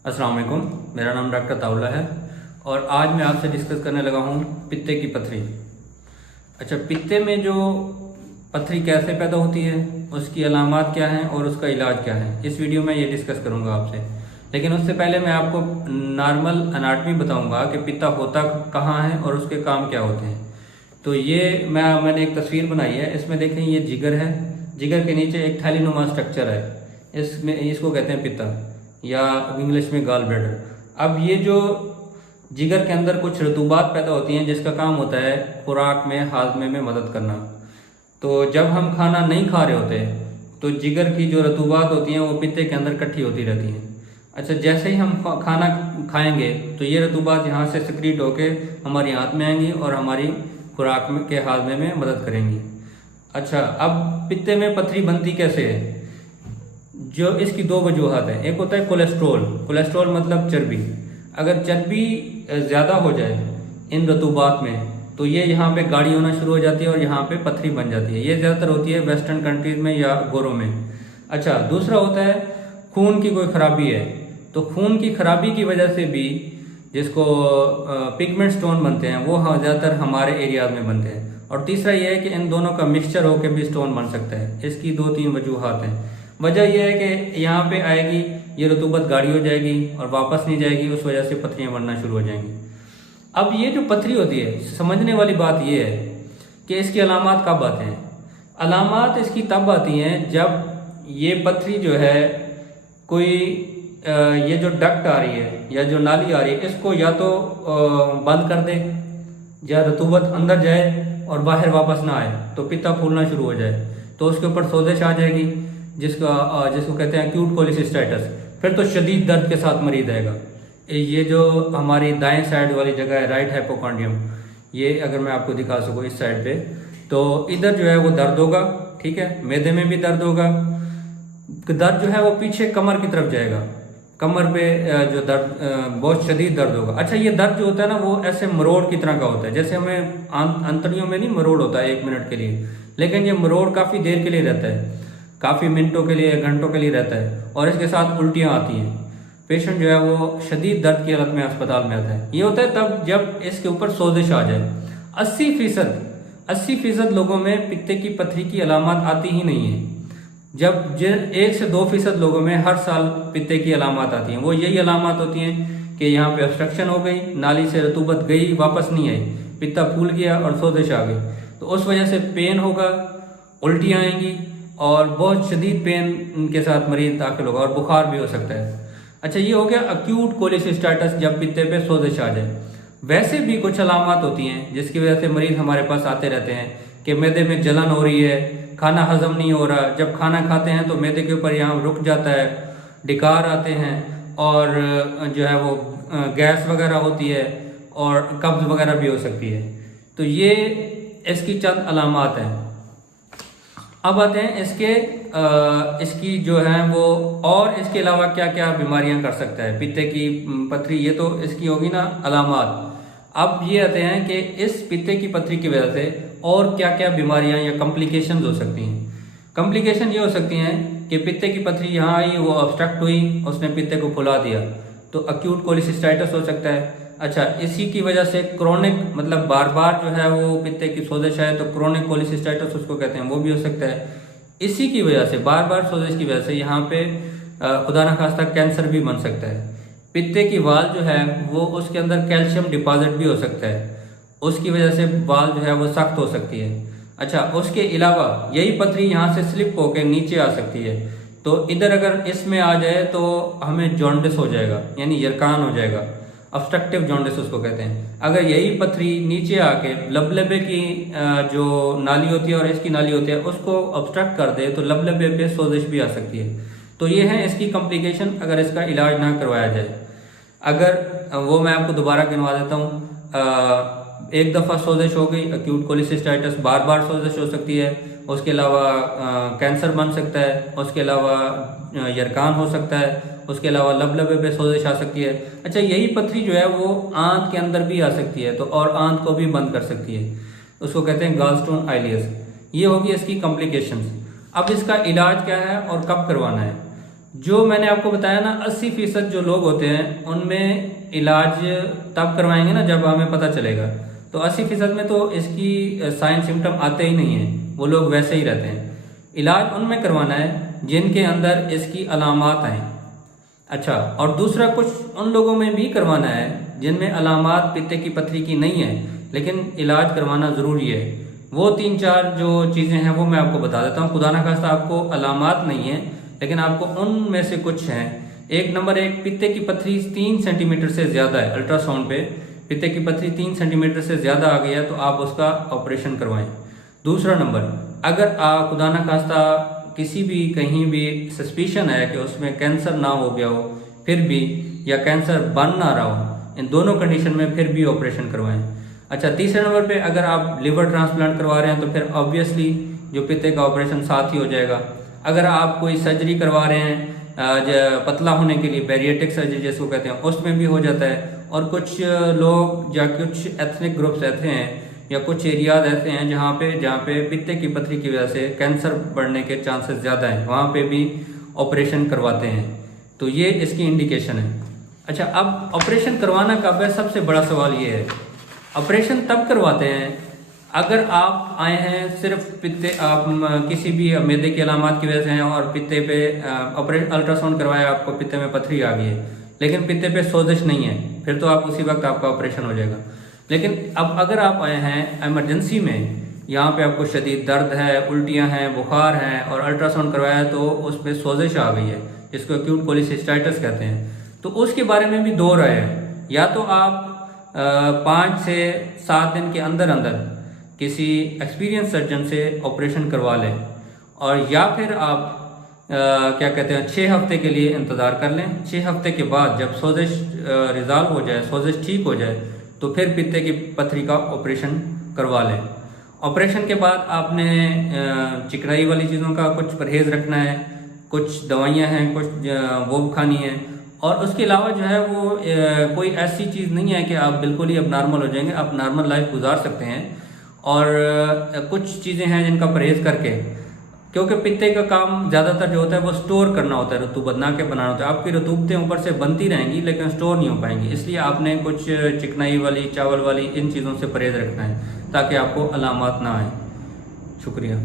अस्सलाम वालेकुम। मेरा नाम डॉक्टर ताउला है और आज मैं आपसे डिस्कस करने लगा हूँ पित्ते की पथरी। अच्छा, पित्ते में जो पथरी कैसे पैदा होती है, उसकी अलामात क्या हैं और उसका इलाज क्या है, इस वीडियो में ये डिस्कस करूँगा आपसे। लेकिन उससे पहले मैं आपको नॉर्मल अनाटमी बताऊँगा कि पित्ता होता कहाँ है और उसके काम क्या होते हैं। तो ये मैंने एक तस्वीर बनाई है, इसमें देखें ये जिगर है, जिगर के नीचे एक थैलीनुमा स्ट्रक्चर है, इसमें इसको कहते हैं पित्ता या इंग्लिश में गॉल ब्लैडर। अब ये जो जिगर के अंदर कुछ रतूबात पैदा होती हैं जिसका काम होता है खुराक में हाजमे में मदद करना। तो जब हम खाना नहीं खा रहे होते तो जिगर की जो रतूबात होती हैं वो पित्ते के अंदर इकट्ठी होती रहती हैं। अच्छा, जैसे ही हम खाना खाएंगे तो ये रतूबात यहाँ से सिक्रीट होके हमारी आंत में आएंगी और हमारी खुराक के हाजमे में मदद करेंगी। अच्छा, अब पित्ते में पथरी बनती कैसे है? जो इसकी दो वजूहत हैं। एक होता है कोलेस्ट्रोल, कोलेस्ट्रोल मतलब चर्बी। अगर चर्बी ज़्यादा हो जाए इन रतूबात में तो ये यहाँ पे गाढ़ी होना शुरू हो जाती है और यहाँ पे पथरी बन जाती है। ये ज़्यादातर होती है वेस्टर्न कंट्रीज में या गोरों में। अच्छा, दूसरा होता है खून की कोई खराबी है, तो खून की खराबी की वजह से भी जिसको पिगमेंट स्टोन बनते हैं वो ज़्यादातर हमारे एरियाज में बनते हैं। और तीसरा ये है कि इन दोनों का मिक्सचर होकर भी स्टोन बन सकता है। इसकी दो तीन वजूहत हैं। वजह यह है कि यहाँ पे आएगी ये रतूबत गाढ़ी हो जाएगी और वापस नहीं जाएगी, उस वजह से पथरियाँ बनना शुरू हो जाएंगी। अब ये जो पथरी होती है, समझने वाली बात ये है कि इसकी अलामात कब आते हैं। अलामात इसकी तब आती हैं जब ये पथरी जो है कोई ये जो डक्ट आ रही है या जो नाली आ रही है इसको या तो बंद कर दे या रतूबत अंदर जाए और बाहर वापस ना आए, तो पित्ता फूलना शुरू हो जाए, तो उसके ऊपर सोजिश आ जाएगी जिसको कहते हैं एक्यूट कोलिसिस्टाइटिस। फिर तो शदीद दर्द के साथ मरीज आएगा। ये जो हमारी दाएं साइड वाली जगह है, राइट हाइपोकॉन्ड्रियम, ये अगर मैं आपको दिखा सकूँ इस साइड पे, तो इधर जो है वो दर्द होगा, ठीक है। मैदे में भी दर्द होगा। दर्द जो है वो पीछे कमर की तरफ जाएगा, कमर पे जो दर्द बहुत शदीद दर्द होगा। अच्छा, ये दर्द जो होता है ना वो ऐसे मरोड़ की तरह का होता है, जैसे हमें अंतड़ियों में नहीं मरोड़ होता है 1 मिनट के लिए, लेकिन ये मरोड़ काफ़ी देर के लिए रहता है, काफ़ी मिनटों के लिए, घंटों के लिए रहता है। और इसके साथ उल्टियाँ आती हैं। पेशेंट जो है वो शदीद दर्द की हालत में अस्पताल में आता है। ये होता है तब जब इसके ऊपर सोजिश आ जाए। 80% लोगों में पित्ते की पथरी की अलामत आती ही नहीं है। जब 1 से 2% लोगों में हर साल पित्ते की अलामत आती हैं। वो यही अलामत होती हैं कि यहाँ पे ऑब्स्ट्रक्शन हो गई, नाली से रतूबत गई, वापस नहीं आई, पित्ता फूल गया और सोजिश आ गई। तो उस वजह से पेन होगा, उल्टियाँ आएंगी और बहुत शदीद पेन के साथ मरीज दाखिल होगा और बुखार भी हो सकता है। अच्छा, ये हो गया एक्यूट कोलिसिस्टाइटिस, जब पित्ते पे सोजिश आ जाए। वैसे भी कुछ अलामत होती हैं जिसकी वजह से मरीज हमारे पास आते रहते हैं कि मैदे में जलन हो रही है, खाना हजम नहीं हो रहा। जब खाना खाते हैं तो मैदे के ऊपर यहाँ रुक जाता है, डिकार आते हैं और जो है वो गैस वगैरह होती है और कब्ज वगैरह भी हो सकती है। तो ये इसकी चंद अलामत हैं। अब आते हैं इसकी जो है वो, और इसके अलावा क्या क्या बीमारियां कर सकता है पित्ते की पथरी। ये तो इसकी होगी ना अलामत। अब ये आते हैं कि इस पित्ते की पथरी की वजह से और क्या क्या बीमारियां या कॉम्प्लिकेशंस हो सकती हैं। कॉम्प्लिकेशन ये हो सकती हैं कि पित्ते की पथरी यहाँ आई, वो ऑब्स्ट्रक्ट हुई, उसने पित्ते को फुला दिया, तो एक्यूट कोलिसिस्टाइटिस हो सकता है। अच्छा, इसी की वजह से क्रोनिक, मतलब बार बार जो है वो पित्ते की सोजिश है तो क्रोनिक कोलिसिस्टाइटिस उसको कहते हैं, वो भी हो सकता है। इसी की वजह से, बार बार सोजिश की वजह से यहाँ पे खुदा न खास्ता कैंसर भी बन सकता है। पित्ते की वाल जो है वो, उसके अंदर कैल्शियम डिपॉजिट भी हो सकता है, उसकी वजह से वाल जो है वो सख्त हो सकती है। अच्छा, उसके अलावा यही पथरी यहाँ से स्लिप होकर नीचे आ सकती है, तो इधर अगर इसमें आ जाए तो हमें जॉन्डिस हो जाएगा, यानी यरकान हो जाएगा, ऑब्स्ट्रक्टिव जॉन्डिस उसको कहते हैं। अगर यही पथरी नीचे आके लबलबे की जो नाली होती है और इसकी नाली होती है उसको ऑब्स्ट्रक्ट कर दे तो लबलबे पे सोजिश भी आ सकती है। तो ये है इसकी कॉम्प्लिकेशन अगर इसका इलाज ना करवाया जाए। अगर वो मैं आपको दोबारा गिनवा देता हूँ। एक दफ़ा सोजिश हो गई, एक्यूट कोलिसिस्टाइटिस, बार बार सोजिश हो सकती है, उसके अलावा कैंसर बन सकता है, उसके अलावा यरकान हो सकता है, उसके अलावा लबलबे पे सोजिश आ सकती है। अच्छा, यही पथरी जो है वो आंत के अंदर भी आ सकती है, तो और आंत को भी बंद कर सकती है, उसको कहते हैं गॉलस्टोन आइलियस। ये होगी इसकी कॉम्प्लिकेशंस। अब इसका इलाज क्या है और कब करवाना है? जो मैंने आपको बताया ना 80% जो लोग होते हैं उनमें इलाज तब करवाएंगे ना जब हमें पता चलेगा। तो 80% में तो इसकी साइन सिम्टम आते ही नहीं हैं, वो लोग वैसे ही रहते हैं। इलाज उनमें करवाना है जिनके अंदर इसकी अलामात आए। अच्छा, और दूसरा कुछ उन लोगों में भी करवाना है जिनमें अलामात पित्ते की पथरी की नहीं है लेकिन इलाज करवाना ज़रूरी है। वो 3-4 जो चीज़ें हैं वो मैं आपको बता देता हूँ। खुदा न खास्ता आपको अलामात नहीं है लेकिन आपको उनमें से कुछ हैं। नंबर 1, पित्ते की पथरी 3 सेंटीमीटर से ज़्यादा है। अल्ट्रासाउंड पे पित्ते की पथरी 3 सेंटीमीटर से ज़्यादा आ गई है तो आप उसका ऑपरेशन करवाएं। दूसरा नंबर, अगर आप खुदा न खास्ता किसी भी कहीं भी सस्पिशन है कि उसमें कैंसर ना हो गया हो फिर भी, या कैंसर बन ना रहा हो, इन दोनों कंडीशन में फिर भी ऑपरेशन करवाएं। अच्छा, तीसरे नंबर पे अगर आप लिवर ट्रांसप्लांट करवा रहे हैं तो फिर ऑब्वियसली जो पित्ते का ऑपरेशन साथ ही हो जाएगा। अगर आप कोई सर्जरी करवा रहे हैं पतला होने के लिए, बैरिएट्रिक सर्जरी जिसको कहते हैं, उसमें भी हो जाता है। और कुछ लोग या कुछ एथनिक ग्रुप्स ऐसे हैं या कुछ एरियाज ऐसे हैं जहाँ पे पित्ते की पथरी की वजह से कैंसर बढ़ने के चांसेस ज़्यादा हैं, वहाँ पे भी ऑपरेशन करवाते हैं। तो ये इसकी इंडिकेशन है। अच्छा, अब ऑपरेशन करवाना कब है, सबसे बड़ा सवाल ये है। ऑपरेशन तब करवाते हैं अगर आप आए हैं सिर्फ पित्ते, आप किसी भी मैदे की अलामत की वजह से हैं और पित्ते पे अल्ट्रासाउंड करवाया, आपको पित्ते में पथरी आ गई है लेकिन पित्ते पे सोजिश नहीं है, फिर तो आप उसी वक्त आपका ऑपरेशन हो जाएगा। लेकिन अब अगर आप आए हैं इमरजेंसी में, यहाँ पे आपको शदीद दर्द है, उल्टियाँ हैं, बुखार हैं और अल्ट्रासाउंड करवाया तो उस पर सोजिश आ गई है, जिसको एक्यूट कोलिसिस्टाइटिस कहते हैं, तो उसके बारे में भी 2 राय है। या तो आप 5 से 7 दिन के अंदर अंदर किसी एक्सपीरियंस सर्जन से ऑपरेशन करवा लें, और या फिर आप क्या कहते हैं 6 हफ्ते के लिए इंतज़ार कर लें। 6 हफ्ते के बाद जब सोजिश रिजॉल्व हो जाए, सोजिश ठीक हो जाए, तो फिर पित्ते की पथरी का ऑपरेशन करवा लें। ऑपरेशन के बाद आपने चिकनाई वाली चीज़ों का कुछ परहेज़ रखना है, कुछ दवाइयाँ हैं, कुछ वो खानी है, और उसके अलावा जो है वो कोई ऐसी चीज़ नहीं है कि आप बिल्कुल ही अब नॉर्मल हो जाएंगे। आप नॉर्मल लाइफ गुजार सकते हैं, और कुछ चीज़ें हैं जिनका परहेज़ करके, क्योंकि पित्ते का काम ज़्यादातर जो होता है वो स्टोर करना होता है, रतूबत बना के बनाना होता है। आपकी रतूबतें ऊपर से बनती रहेंगी लेकिन स्टोर नहीं हो पाएंगी, इसलिए आपने कुछ चिकनाई वाली, चावल वाली, इन चीज़ों से परहेज़ रखना है ताकि आपको अलामत ना आए। शुक्रिया।